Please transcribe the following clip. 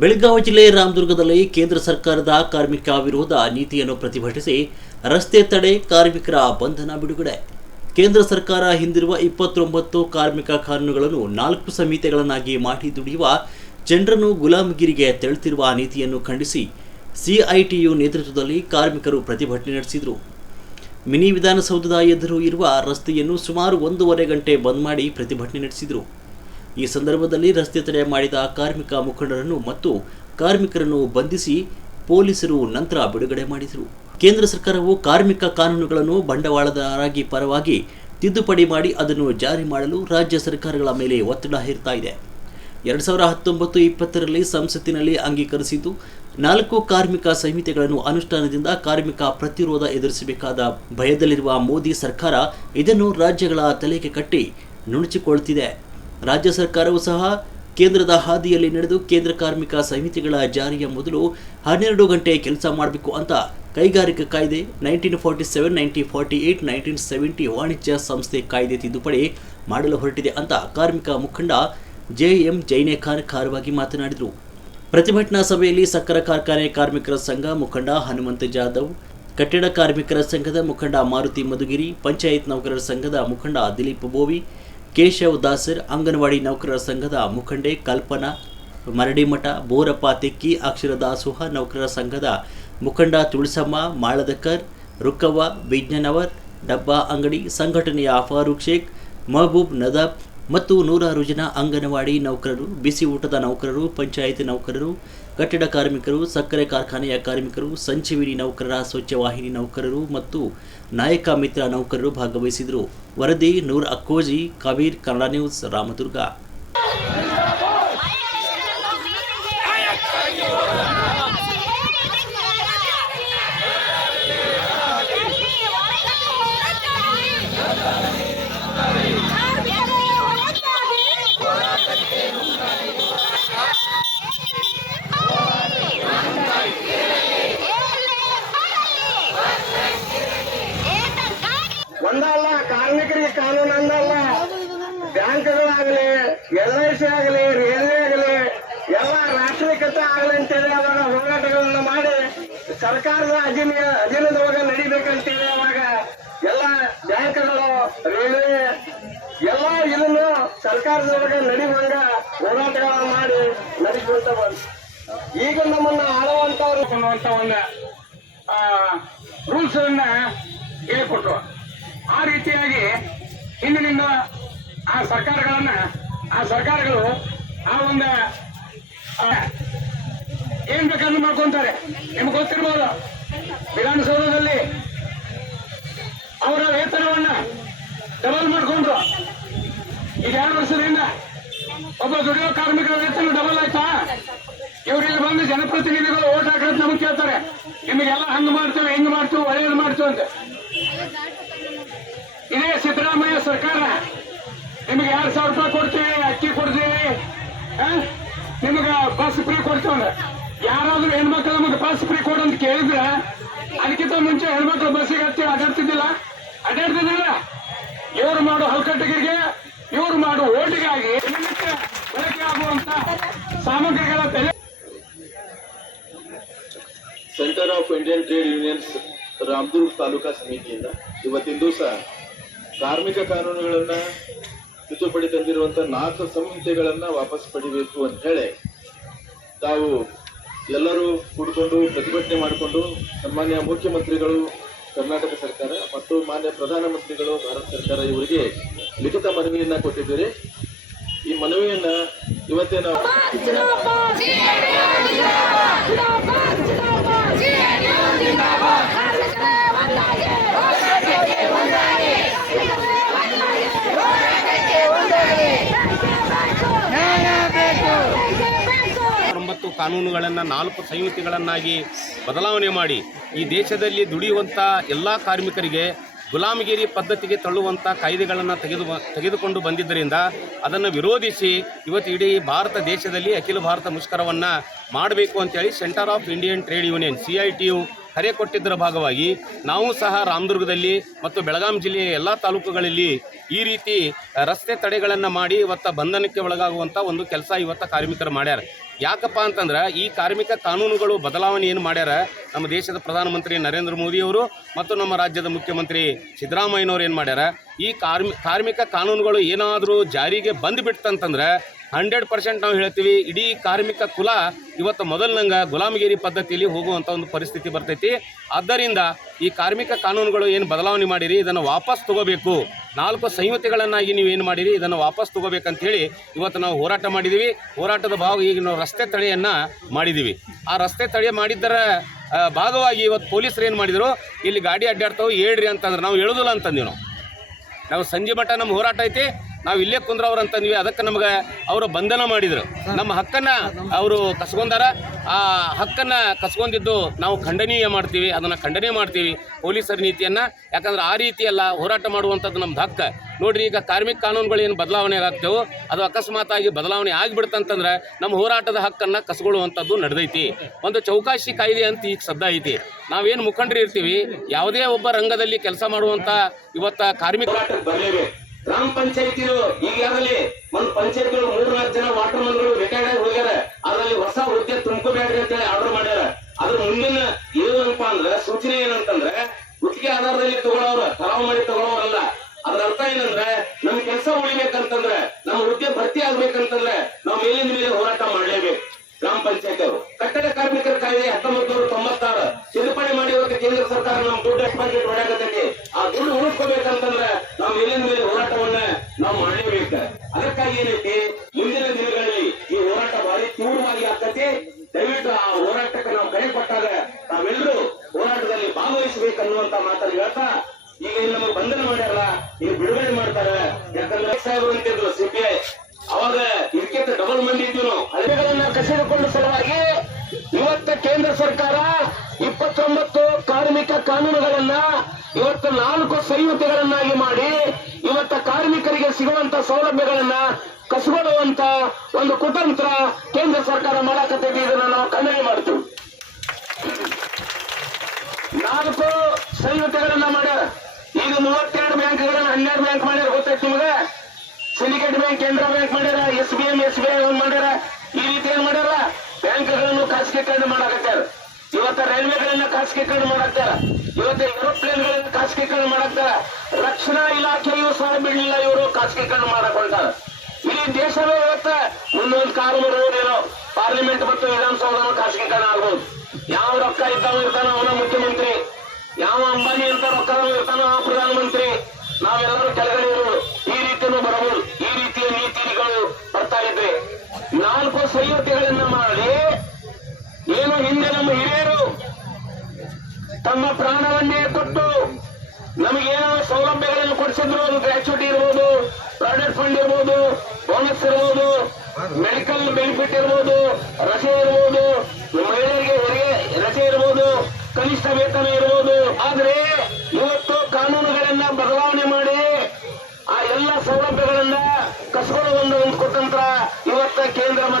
ಬೆಳಗಾವಿ ಜಿಲ್ಲೆ ರಾಮದುರ್ಗದಲ್ಲಿ ಕೇಂದ್ರ ಸರ್ಕಾರದ ಕಾರ್ಮಿಕ ವಿರೋಧ ನೀತಿಯನ್ನು ಪ್ರತಿಭಟಿಸಿ ರಸ್ತೆ ತಡೆ, ಕಾರ್ಮಿಕರ ಬಂಧನ ಬಿಡುಗಡೆ. ಕೇಂದ್ರ ಸರ್ಕಾರ ಹಿಂದಿರುವ 29 ಕಾರ್ಮಿಕ ಕಾನೂನುಗಳನ್ನು 4 ಸಂಹಿತೆಗಳನ್ನಾಗಿ ಮಾಡಿ ದುಡಿಯುವ ಜನರನ್ನು ಗುಲಾಮಗಿರಿಗೆ ತೆಳುತ್ತಿರುವ ನೀತಿಯನ್ನು ಖಂಡಿಸಿ ಸಿಐಟಿಯು ನೇತೃತ್ವದಲ್ಲಿ ಕಾರ್ಮಿಕರು ಪ್ರತಿಭಟನೆ ನಡೆಸಿದರು. ಮಿನಿ ವಿಧಾನಸೌಧದ ಎದುರು ಇರುವ ರಸ್ತೆಯನ್ನು ಸುಮಾರು 1.5 ಗಂಟೆ ಬಂದ್ ಮಾಡಿ ಪ್ರತಿಭಟನೆ ನಡೆಸಿದರು. ಈ ಸಂದರ್ಭದಲ್ಲಿ ರಸ್ತೆ ತಡೆ ಮಾಡಿದ ಕಾರ್ಮಿಕ ಮುಖಂಡರನ್ನು ಮತ್ತು ಕಾರ್ಮಿಕರನ್ನು ಬಂಧಿಸಿ ಪೊಲೀಸರು ನಂತರ ಬಿಡುಗಡೆ ಮಾಡಿದರು. ಕೇಂದ್ರ ಸರ್ಕಾರವು ಕಾರ್ಮಿಕ ಕಾನೂನುಗಳನ್ನು ಬಂಡವಾಳದಾರರಾಗಿ ಪರವಾಗಿ ತಿದ್ದುಪಡಿ ಮಾಡಿ ಅದನ್ನು ಜಾರಿ ಮಾಡಲು ರಾಜ್ಯ ಸರ್ಕಾರಗಳ ಮೇಲೆ ಒತ್ತಡ ಹೇರ್ತಾ ಇದೆ. 2019-20ರಲ್ಲಿ ಸಂಸತ್ತಿನಲ್ಲಿ ಅಂಗೀಕರಿಸಿದ್ದು 4 ಕಾರ್ಮಿಕ ಸಂಹಿತೆಗಳನ್ನು ಅನುಷ್ಠಾನದಿಂದ ಕಾರ್ಮಿಕ ಪ್ರತಿರೋಧ ಎದುರಿಸಬೇಕಾದ ಭಯದಲ್ಲಿರುವ ಮೋದಿ ಸರ್ಕಾರ ಇದನ್ನು ರಾಜ್ಯಗಳ ತಲೆಗೆ ಕಟ್ಟಿ ನುಣುಚಿಕೊಳ್ಳುತ್ತಿದೆ. ರಾಜ್ಯ ಸರ್ಕಾರವೂ ಸಹ ಕೇಂದ್ರದ ಹಾದಿಯಲ್ಲಿ ನಡೆದು ಕೇಂದ್ರ ಕಾರ್ಮಿಕ ಸಂಹಿತೆಗಳ ಜಾರಿಯ ಮೊದಲು 12 ಗಂಟೆ ಕೆಲಸ ಮಾಡಬೇಕು ಅಂತ ಕೈಗಾರಿಕಾ ಕಾಯ್ದೆ 1947, 1948, 1970 ವಾಣಿಜ್ಯ ಸಂಸ್ಥೆ ಕಾಯ್ದೆ ತಿದ್ದುಪಡಿ ಮಾಡಲು ಹೊರಟಿದೆ ಅಂತ ಕಾರ್ಮಿಕ ಮುಖಂಡ ಜೆ.ಎಂ. ಜೈನೇಖಾನ್ ಖಾರವಾಗಿ ಮಾತನಾಡಿದರು. ಪ್ರತಿಭಟನಾ ಸಭೆಯಲ್ಲಿ ಸಕ್ಕರೆ ಕಾರ್ಖಾನೆ ಕಾರ್ಮಿಕರ ಸಂಘ ಮುಖಂಡ ಹನುಮಂತ ಜಾಧವ್, ಕಟ್ಟಡ ಕಾರ್ಮಿಕರ ಸಂಘದ ಮುಖಂಡ ಮಾರುತಿ ಮಧುಗಿರಿ, ಪಂಚಾಯತ್ ನೌಕರರ ಸಂಘದ ಮುಖಂಡ ದಿಲೀಪ್ ಬೋವಿ, ಕೇಶವ್ ದಾಸರ್, ಅಂಗನವಾಡಿ ನೌಕರರ ಸಂಘದ ಮುಖಂಡೆ ಕಲ್ಪನಾ ಮರಡಿಮಠ, ಬೋರಪ್ಪ ತೆಕ್ಕಿ, ಅಕ್ಷರ ದಾಸೋಹ ನೌಕರರ ಸಂಘದ ಮುಖಂಡ ತುಳಸಮ್ಮ ಮಾಳದಕರ್, ರುಕ್ಕವ್ವ ಬಿಜ್ಞನವರ್, ಡಬ್ಬಾ ಅಂಗಡಿ ಸಂಘಟನೆಯ ಫಾರೂಕ್ ಶೇಖ್, ಮಹಬೂಬ್ ನದಾಬ್ ಮತ್ತು 100 ಜನ ಅಂಗನವಾಡಿ ನೌಕರರು, ಬಿಸಿ ಊಟದ ನೌಕರರು, ಪಂಚಾಯತ್ ನೌಕರರು, ಕಟ್ಟಡ ಕಾರ್ಮಿಕರು, ಸಕ್ಕರೆ ಕಾರ್ಖಾನೆಯ ಕಾರ್ಮಿಕರು, ಸಂಜೀವಿನಿ ನೌಕರರ, ಸ್ವಚ್ಛವಾಹಿನಿ ನೌಕರರು ಮತ್ತು ನಾಯಕ ಮಿತ್ರ ನೌಕರರು ಭಾಗವಹಿಸಿದರು. ವರದಿ ನೂರ್ ಅಕ್ಕೋಜಿ, ಕಬೀರ್, ಕನ್ನಡ ನ್ಯೂಸ್, ರಾಮದುರ್ಗ. ಒಂದಲ್ಲ, ಕಾರ್ಮಿಕರಿಗೆ ಕಾನೂನು ಅಂದಲ್ಲ, ಬ್ಯಾಂಕ್ಗಳಾಗಲಿ, LIC ಆಗಲಿ, ರೈಲ್ವೆ ಆಗಲಿ, ಎಲ್ಲ ರಾಷ್ಟ್ರೀಕೃತ ಆಗಲಿ ಅಂತೇಳಿ ಅವಾಗ ಹೋರಾಟಗಳನ್ನ ಮಾಡಿ ಸರ್ಕಾರದ ಅಧೀನದೊಳಗೆ ನಡಿಬೇಕಂತೇಳಿ ಅವಾಗ ಎಲ್ಲ ಬ್ಯಾಂಕ್ಗಳು, ರೈಲ್ವೆ ಎಲ್ಲ ಇದನ್ನು ಸರ್ಕಾರದೊಳಗೆ ನಡಿಯುವಂಗ ಹೋರಾಟಗಳನ್ನ ಮಾಡಿ ನಡೆಸುವಂತ ಬಂದು ಈಗ ನಮ್ಮನ್ನ ಆಳುವಂತವ್ರು ಅನ್ನುವಂತ ಒಂದು ರೂಲ್ಸ್ ಅನ್ನ ಹೇಳಿಕೊಟ್ರು. ಆ ರೀತಿಯಾಗಿ ಹಿಂದಿನಿಂದ ಆ ಸರ್ಕಾರಗಳು ಆ ಒಂದು ಏನ್ ಬೇಕಾದ್ರೂ ಮಾಡ್ಕೊಂತಾರೆ. ನಿಮ್ಗೆ ಗೊತ್ತಿರ್ಬೋದು, ವಿಧಾನಸೌಧದಲ್ಲಿ ಅವರ ವೇತನವನ್ನ ಡಬಲ್ ಮಾಡ್ಕೊಂಡ್ರು. ಈಗ 2 ವರ್ಷದಿಂದ ಒಬ್ಬ ದುಡಿಯೋ ಕಾರ್ಮಿಕರ ವೇತನ ಡಬಲ್ ಆಯ್ತಾ? ಇವ್ರಿಗೆ ಬಂದು ಜನಪ್ರತಿನಿಧಿಗಳು ಓಟ್ ಹಾಕೋದು ನಮಗೆ ಕೇಳ್ತಾರೆ, ನಿಮಗೆಲ್ಲ ಹಂಗ್ ಮಾಡ್ತೇವೆ, ಹಿಂಗ್ ಮಾಡ್ತೀವಿ, ಒಳ್ಳೇದು ಮಾಡ್ತೀವಿ ಅಂತ. ಇದೇ ಸಿದ್ದರಾಮಯ್ಯ ಸರ್ಕಾರ ನಿಮಗೆ 2,000 ರೂಪಾಯಿ ಕೊಡ್ತೀವಿ, ಅಕ್ಕಿ ಕೊಡ್ತೀವಿ, ನಿಮಗೆ ಬಸ್ ಫ್ರೀ ಕೊಡ್ತೀವಿ ಅಂದ್ರೆ ಯಾರಾದ್ರೂ ಹೆಣ್ಮಕ್ಳು ನಮಗೆ ಬಸ್ ಫ್ರೀ ಕೊಡಂತ ಕೇಳಿದ್ರೆ ಅದಕ್ಕಿಂತ ಮುಂಚೆ ಹೆಣ್ಮಕ್ಳು ಬಸ್ಸಿಗೆ ಹತ್ತಿ ಅಡ್ಡಾಡ್ತಿದ್ದಿಲ್ಲ. ಇವರು ಮಾಡೋ ಹಲ್ಕಟ್ಟಿಗೆ, ಇವರು ಮಾಡೋ ಓಟಿಗಾಗಿ ಬಳಕೆ ಆಗುವಂತ ಸಾಮಗ್ರಿಗಳ ಬೆಲೆ. Centre of Indian trade unions Ramdurg taluka ಸಮಿತಿಯಿಂದ ಇವತ್ತಿನ ದಿವಸ ಕಾರ್ಮಿಕ ಕಾನೂನುಗಳನ್ನ ತಿದ್ದುಪಡಿ ತಂದಿರುವಂತಹ 4 ಸಂಹಿತೆಗಳನ್ನ ವಾಪಸ್ ಪಡಿಬೇಕು ಅಂತ ಹೇಳಿ ತಾವು ಎಲ್ಲರೂ ಕೂಡಿಕೊಂಡು ಪ್ರತಿಭಟನೆ ಮಾಡಿಕೊಂಡು ಸನ್ಮಾನ್ಯ ಮುಖ್ಯಮಂತ್ರಿಗಳು ಕರ್ನಾಟಕ ಸರ್ಕಾರ ಮತ್ತು ಮಾನ್ಯ ಪ್ರಧಾನಮಂತ್ರಿಗಳು ಭಾರತ ಸರ್ಕಾರ ಇವರಿಗೆ ಲಿಖಿತ ಮನವಿಯನ್ನ ಕೊಟ್ಟಿದ್ದೀರಿ. ಈ ಮನವಿಯನ್ನ ಇವತ್ತೇ ನಾವು ಕಾನೂನುಗಳನ್ನು 4 ಸಂಹಿತೆಗಳನ್ನಾಗಿ ಬದಲಾವಣೆ ಮಾಡಿ ಈ ದೇಶದಲ್ಲಿ ದುಡಿಯುವಂಥ ಎಲ್ಲ ಕಾರ್ಮಿಕರಿಗೆ ಗುಲಾಮಗಿರಿ ಪದ್ಧತಿಗೆ ತಳ್ಳುವಂಥ ಕಾಯ್ದೆಗಳನ್ನು ತೆಗೆದುಕೊಂಡು ಬಂದಿದ್ದರಿಂದ ಅದನ್ನು ವಿರೋಧಿಸಿ ಇವತ್ತು ಇಡೀ ಭಾರತ ದೇಶದಲ್ಲಿ ಅಖಿಲ ಭಾರತ ಮುಷ್ಕರವನ್ನು ಮಾಡಬೇಕು ಅಂತೇಳಿ centre of Indian trade union CITU ಕರೆ ಕೊಟ್ಟಿದ್ದರ ಭಾಗವಾಗಿ ನಾವು ಸಹ ರಾಮದುರ್ಗದಲ್ಲಿ ಮತ್ತು ಬೆಳಗಾಂ ಜಿಲ್ಲೆಯ ಎಲ್ಲ ತಾಲೂಕುಗಳಲ್ಲಿ ಈ ರೀತಿ ರಸ್ತೆ ತಡೆಗಳನ್ನು ಮಾಡಿ ಇವತ್ತು ಬಂಧನಕ್ಕೆ ಒಳಗಾಗುವಂಥ ಒಂದು ಕೆಲಸ ಇವತ್ತು ಕಾರ್ಮಿಕರು ಮಾಡ್ಯಾರ. ಯಾಕಪ್ಪ ಅಂತಂದ್ರೆ ಈ ಕಾರ್ಮಿಕ ಕಾನೂನುಗಳು ಬದಲಾವಣೆ ಏನು ಮಾಡ್ಯಾರ ನಮ್ಮ ದೇಶದ ಪ್ರಧಾನಮಂತ್ರಿ ನರೇಂದ್ರ ಮೋದಿಯವರು ಮತ್ತು ನಮ್ಮ ರಾಜ್ಯದ ಮುಖ್ಯಮಂತ್ರಿ ಸಿದ್ದರಾಮಯ್ಯನವರು ಏನು ಮಾಡ್ಯಾರ, ಈ ಕಾರ್ಮಿಕ ಕಾನೂನುಗಳು ಏನಾದರೂ ಜಾರಿಗೆ ಬಂದುಬಿಡ್ತಂತಂದ್ರೆ 100% ನಾವು ಹೇಳ್ತೀವಿ ಇಡೀ ಕಾರ್ಮಿಕ ಕುಲ ಇವತ್ತು ಮೊದಲಿನಂಗೆ ಗುಲಾಮಗಿರಿ ಪದ್ಧತಿಯಲ್ಲಿ ಹೋಗುವಂಥ ಒಂದು ಪರಿಸ್ಥಿತಿ ಬರ್ತೈತಿ. ಆದ್ದರಿಂದ ಈ ಕಾರ್ಮಿಕ ಕಾನೂನುಗಳು ಏನು ಬದಲಾವಣೆ ಮಾಡಿರಿ ಇದನ್ನು ವಾಪಸ್ ತಗೋಬೇಕು, 4 ಸಂಹಿತೆಗಳನ್ನಾಗಿ ನೀವು ಏನು ಮಾಡಿರಿ ಇದನ್ನು ವಾಪಸ್ ತಗೋಬೇಕಂತೇಳಿ ಇವತ್ತು ನಾವು ಹೋರಾಟ ಮಾಡಿದ್ದೀವಿ. ಹೋರಾಟದ ಭಾಗ ಈಗ ನಾವು ರಸ್ತೆ ತಡೆಯನ್ನು ಮಾಡಿದ್ದೀವಿ. ಆ ರಸ್ತೆ ತಡೆ ಮಾಡಿದ್ದರ ಭಾಗವಾಗಿ ಇವತ್ತು ಪೊಲೀಸರು ಏನು ಮಾಡಿದರು, ಇಲ್ಲಿ ಗಾಡಿ ಅಡ್ಡಾಡ್ತಾವೆ ಹೇಳ್ರಿ ಅಂತಂದ್ರೆ ನಾವು ಹೇಳೋದಿಲ್ಲ ಅಂತಂದೀವಿ. ನಾವು ಸಂಜೆ ಮಟ್ಟ ನಮ್ಮ ಹೋರಾಟ ಐತಿ, ನಾವು ಇಲ್ಲೇ ಕುಂದ್ರವ್ರು ಅಂತಂದ್ವಿ. ಅದಕ್ಕೆ ನಮಗೆ ಅವರು ಬಂಧನ ಮಾಡಿದರು. ನಮ್ಮ ಹಕ್ಕನ್ನು ಅವರು ಕಸ್ಕೊಂಡಾರ. ಆ ಹಕ್ಕನ್ನು ಕಸ್ಕೊಂಡಿದ್ದು ನಾವು ಖಂಡನೀಯ ಮಾಡ್ತೀವಿ, ಅದನ್ನು ಖಂಡನೆ ಮಾಡ್ತೀವಿ ಪೊಲೀಸರ ನೀತಿಯನ್ನು. ಯಾಕಂದ್ರೆ ಆ ರೀತಿಯೆಲ್ಲ ಹೋರಾಟ ಮಾಡುವಂಥದ್ದು ನಮ್ದು ಹಕ್ಕ. ನೋಡಿರಿ, ಈಗ ಕಾರ್ಮಿಕ ಕಾನೂನುಗಳು ಏನು ಬದಲಾವಣೆ ಆಗ್ತೇವೋ ಅದು ಅಕಸ್ಮಾತಾಗಿ ಬದಲಾವಣೆ ಆಗಿಬಿಡ್ತಂತಂದ್ರೆ ನಮ್ಮ ಹೋರಾಟದ ಹಕ್ಕನ್ನು ಕಸ್ಕೊಳ್ಳುವಂಥದ್ದು ನಡೆದೈತಿ. ಒಂದು ಚೌಕಾಶಿ ಕಾಯ್ದೆ ಅಂತ ಈಗ ಸದ್ದ ಐತಿ. ನಾವೇನು ಮುಖಂಡರು ಇರ್ತೀವಿ, ಯಾವುದೇ ಒಬ್ಬ ರಂಗದಲ್ಲಿ ಕೆಲಸ ಮಾಡುವಂಥ ಇವತ್ತು ಕಾರ್ಮಿಕ ಗ್ರಾಮ ಪಂಚಾಯತಿಗಳು ಈಗಾಗಲೇ ಒಂದು ಪಂಚಾಯತ್ಗಳು 3-4 ಜನ ವಾಟರ್ ಮನ್ಗಳು ರಿಟೈರ್ಡ್ ಆಗಿ ಹೋಗ್ಯಾರ. ಅದರಲ್ಲಿ ಹೊಸ ಹುದ್ದೆ ತುಂಬ್ಕೋಬೇಡ್ರಿ ಅಂತ ಹೇಳಿ ಆರ್ಡರ್ ಮಾಡ್ಯಾರ. ಅದ್ರ ಮುಂದಿನ ಏನಪ್ಪ ಅಂದ್ರೆ ಸೂಚನೆ ಏನಂತಂದ್ರೆ ಗುತ್ತಿಗೆ ಆಧಾರದಲ್ಲಿ ತಗೊಳ್ಳೋರ, ಖರಾಬ್ ಮಾಡಿ ತಗೊಳ್ಳೋರಲ್ಲ. ಅದ್ರ ಅರ್ಥ ಏನಂದ್ರೆ ನಮ್ ಕೆಲಸ ಉಳಿಬೇಕಂತಂದ್ರೆ, ನಮ್ಮ ಹುದ್ದೆ ಭರ್ತಿ ಆಗ್ಬೇಕಂತಂದ್ರೆ ನಾವು ಮೇಲಿನ ಮೇಲೆ ಹೋರಾಟ ಮಾಡ್ಲೇಬೇಕು. ಗ್ರಾಮ ಪಂಚಾಯತ್ ಅವರು ಕಟ್ಟಡ ಕಾರ್ಮಿಕರ ಕಾಯ್ದೆ 1996 ತಿದ್ದುಪಡಿ ಮಾಡಿ ಇವತ್ತು ಕೇಂದ್ರ ಸರ್ಕಾರ ನಮ್ ದುಡ್ಡು ಎಕ್ಸ್ಪಾರ್ಟ್ ಮಾಡಾಕತ್ತೈತಿ. ಆ ದುಡ್ಡು ಉಳಿಸ್ಕೋಬೇಕಂತಂದ್ರೆ ನಾವು ಮೇಲಿನ ಮೇಲೆ ಹೋರಾಟವನ್ನ ನಾವು ಮಾಡಲೇಬೇಕು. ಅದಕ್ಕಾಗಿ ಏನೈತಿ, ಮುಂದಿನ ದಿನಗಳಲ್ಲಿ ಈ ಹೋರಾಟ ಭಾರಿ ತೀವ್ರವಾಗಿ ಆಗ್ತೈತಿ. ದಯವಿಟ್ಟು ಆ ಹೋರಾಟಕ್ಕೆ ನಾವು ಕರೆ ಕೊಟ್ಟಾಗ ನಾವೆಲ್ಲರೂ ಹೋರಾಟದಲ್ಲಿ ಭಾಗವಹಿಸಬೇಕನ್ನುವಂತ ಮಾತನ್ನು ಹೇಳ್ತಾ, ಈಗ ನಮಗೆ ಬಂಧನ ಮಾಡ್ಯಾರಲ್ಲ, ಈಗ ಬಿಡುಗಡೆ ಮಾಡ್ತಾರೆ. ಯಾಕಂದ್ರೆ ಸಾಹೇಬರು ಅಂತಿದ್ರು ಸಿಪಿಐ, ಅವಾಗ ಇದಕ್ಕಿಂತ ಡಬಲ್ ಮಂದಿ ಇದ್ವಿ ನಾವು. ಹಳೆಗಳನ್ನ ಕಸಿದುಕೊಂಡ ಸಲುವಾಗಿ ಇವತ್ತು ಕೇಂದ್ರ ಸರ್ಕಾರ 29 ಕಾರ್ಮಿಕ ಕಾನೂನುಗಳನ್ನ ಇವತ್ತು 4 ಸಂಹಿತೆಗಳನ್ನಾಗಿ ಮಾಡಿ ಇವತ್ತು ಕಾರ್ಮಿಕರಿಗೆ ಸಿಗುವಂತ ಸೌಲಭ್ಯಗಳನ್ನ ಕಸಿಗೊಳ್ಳುವಂತ ಒಂದು ಕುತಂತ್ರ ಕೇಂದ್ರ ಸರ್ಕಾರ ಮಾಡಾಕತ್ತೈತಿ. ಇದನ್ನ ನಾವು ಖಂಡನೆ ಮಾಡ್ತೀವಿ. 4 ಸಂಹಿತೆಗಳನ್ನ ಮಾಡ್ಯಾರ. ಈಗ 32 ಬ್ಯಾಂಕ್ಗಳನ್ನ 12 ಬ್ಯಾಂಕ್ ಮಾಡ್ಯಾರ. ಗೊತ್ತೈತಿ ನಿಮಗೆ? ಸಿಂಡಿಕೇಟ್ ಬ್ಯಾಂಕ್, ಕೆನರಾ ಬ್ಯಾಂಕ್ ಮಾಡ್ಯಾರ, SBI ಒಂದ್ ಮಾಡ್ಯಾರ. ಈ ರೀತಿ ಏನ್ ಮಾಡ್ಯಾರ, ಬ್ಯಾಂಕ್ಗಳನ್ನು ಖಾಸಗೀಕರಣ ಮಾಡಾಕತ್ತಾರ. ಇವತ್ತ ರೈಲ್ವೆಗಳನ್ನ ಖಾಸಗೀಕರಣ ಮಾಡಾಕ್ತಾರ. ಇವತ್ತು ಏರೋಪ್ಲೇನ್ಗಳನ್ನ ಖಾಸಗೀಕರಣ ಮಾಡಾಕ್ತಾರ. ರಕ್ಷಣಾ ಇಲಾಖೆಯೂ ಸಹ ಬಿಡಲಿಲ್ಲ, ಇವರು ಖಾಸಗೀಕರಣ ಮಾಡಕೊಂಡಾರ. ಇಡೀ ದೇಶವೇ ಇವತ್ತ ಮುಂದೊಂದು ಕಾರು ಬರುವುದೇನೋ, ಪಾರ್ಲಿಮೆಂಟ್ ಮತ್ತು ವಿಧಾನಸೌಧ ಖಾಸಗೀಕರಣ ಆಗ್ಬೋದು. ಯಾವ ರೊಕ್ಕ ಇದ್ದಾವ ಇರ್ತಾನ ಅವನ ಮುಖ್ಯಮಂತ್ರಿ, ಯಾವ ಅಂಬಾನಿ ಅಂತ ರೊಕ್ಕ ಇರ್ತಾನ ಆ ಪ್ರಧಾನಮಂತ್ರಿ. ನಾವೆಲ್ಲರೂ ಕೆಳಗಡೆ ಇರೋರು. ಈ ರೀತಿಯೂ ಬರಬಹುದು. ಈ ರೀತಿಯ ನೀತಿಗಳು ಬರ್ತಾ ಇದ್ರೆ 4 ಸಂಹಿತೆಗಳನ್ನ ಮಾಡಿ ಏನು ಹಿಂದೆ ನಮ್ಮ ಹಿರಿಯರು ತಮ್ಮ ಪ್ರಾಣವನ್ನೇ ಕೊಟ್ಟು ನಮಗೇನೋ ಸೌಲಭ್ಯಗಳನ್ನು ಕೊಡಿಸಿದ್ರು. ಅದು ಗ್ರಾಚ್ಯುಟಿ ಇರ್ಬೋದು, ಪ್ರಾವಿಡೆಂಟ್ ಫಂಡ್ ಇರ್ಬೋದು, ಬೋನಸ್ ಇರ್ಬೋದು, ಮೆಡಿಕಲ್ ಬೆನಿಫಿಟ್ ಇರ್ಬೋದು, ರಜೆ ಇರ್ಬೋದು, ಮಹಿಳೆಯರಿಗೆ ಹೊರಗೆ ರಜೆ ಇರ್ಬೋದು, ಕನಿಷ್ಠ ವೇತನ ಇರ್ಬೋದು. ಆದ್ರೆ ಇವತ್ತು ಕಾನೂನುಗಳನ್ನ ಬದಲಾವಣೆ ಮಾಡಿ ಆ ಎಲ್ಲ ಸೌಲಭ್ಯಗಳನ್ನ ಕಸ್ಕೊಳ್ಳುವ ಒಂದು ಕುತಂತ್ರ ಇವತ್ತ ಕೇಂದ್ರ